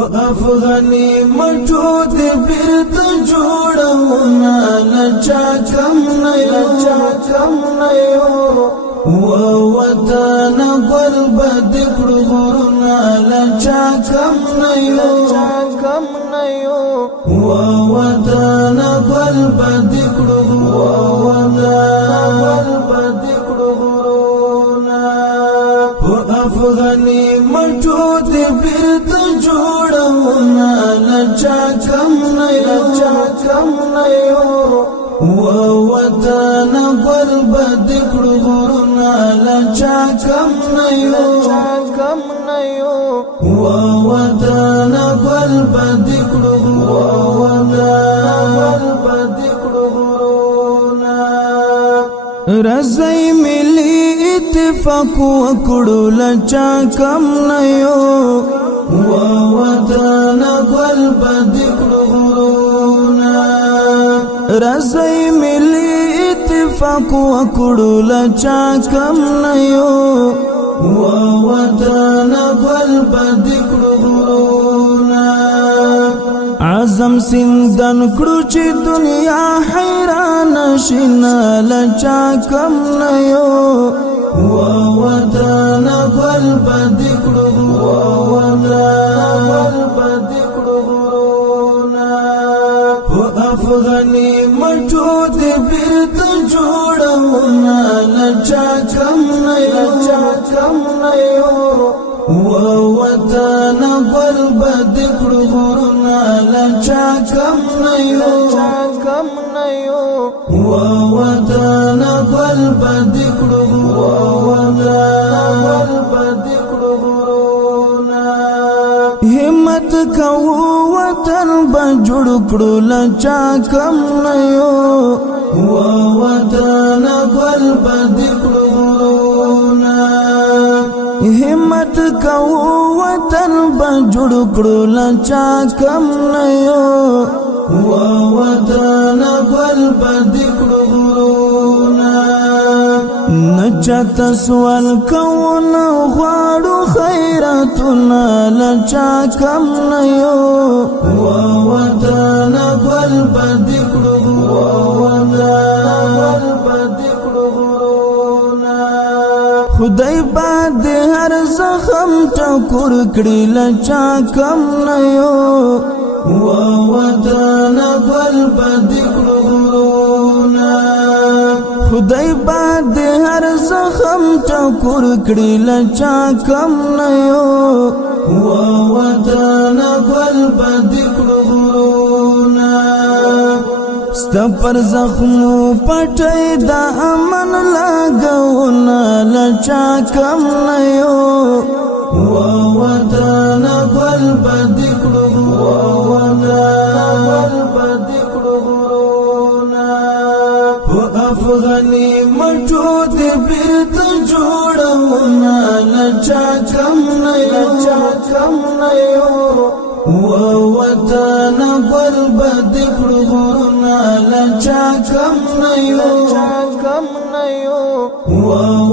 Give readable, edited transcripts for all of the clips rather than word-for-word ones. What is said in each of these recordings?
افغانی مټو دې بیرته جوړونا لچا کم نه یو وطن گل بد کړو غرونه لچا کم نه یو وطن گل بد کړو غرونه افغانی مټو دې بیرته جوړونا لچا کم نه یو وطن گل بد کړو غرونه لچا کم نه یو وطن گل بد کړو غرونه رضای ملی اتفاق وکړو لچا کم نه یو وطن گل بد کړو غرونه رضای ملی اتفاق وکړو لچا کم نه یو وطن گل بد کړو غرونه عزم سندن کړو چې دنیا حیران شینه لچا کم نه یو وطن گل بد کړو غرونه افغانی مټو دې بیرته جوړونا لچا کم نه یو وطن گل بد کړو غرونه لچا کم نه یو وطن گل بد کړو غرونه همت کوو وطن به جوړ کړو لچا کم نه یو وطن گل بد کړو غرونه همت کوو وطن به جوړ کړو لچا کم نه یو وطن گل بد کړو غرونه نچا سوال کوو نه غواړو خیراتونه لچا کم نه یو وطن گل بد کړو غرونه خدای باد هر زخم ټکور کړی لچا کم نه یو وطن گل بد کړو غرونه خدای باد هر زخم ټکور کړی لچا کم نه یو وطن گل بد کړو غرونه ستپر زخمو پټای دا امن لګونا لچا کم نه یو وطن گل بد کړو غرونه افغانی مټو دې بیرته جوړونا لچا کم نه یو وطن گل بد کړو غرونه لچا کم نه یو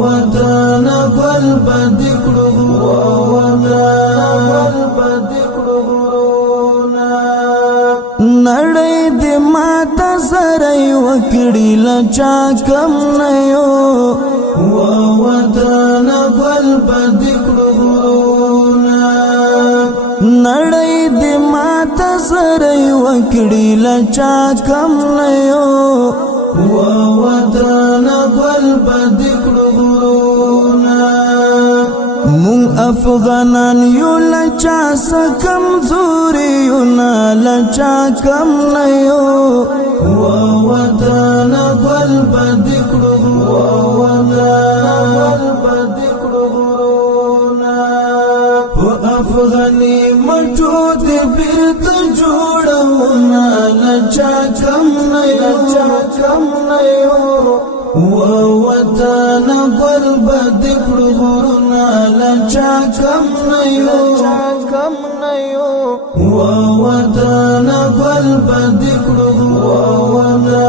وطن گل بد کړو غرونه نړۍ دې ماته سره وکړي لچا کم نه یو وطن گل بد کړو غرونه نړۍ دې ماته سره وکړي لچا کم نه یو وطن گل بد کړو غرونه مون افغانان یو لچا سکم زوري یو نا لچا کم نه یو وطن گل بد کړو غرونه افغانی مټو دې بیرته جوړونا لچا کم نه یو وطن گل بد کړو غرونه لچا کم نه یو وطن گل بد کړو غرونه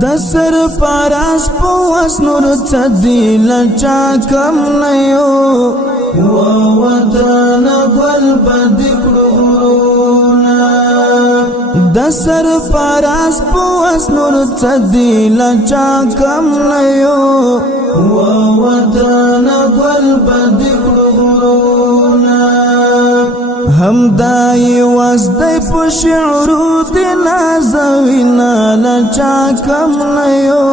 دسر پاراس پواس نور صدی لچا کم نه یو بدکړونا د سر پراس پوس نور صدی لچا کم نیو و وطن گل بدکړونا هم دای واسدای په شعرو دی نازوینا لچا کم نیو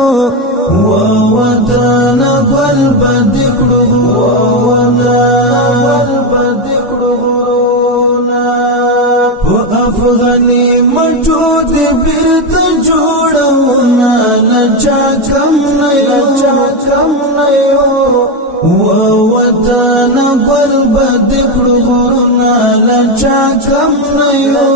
و وطن گل بدکړونا په افغانی مټو دی بیرت جوړونا لچا کم نیو و وطن گل بدکړونا لچا کم نیو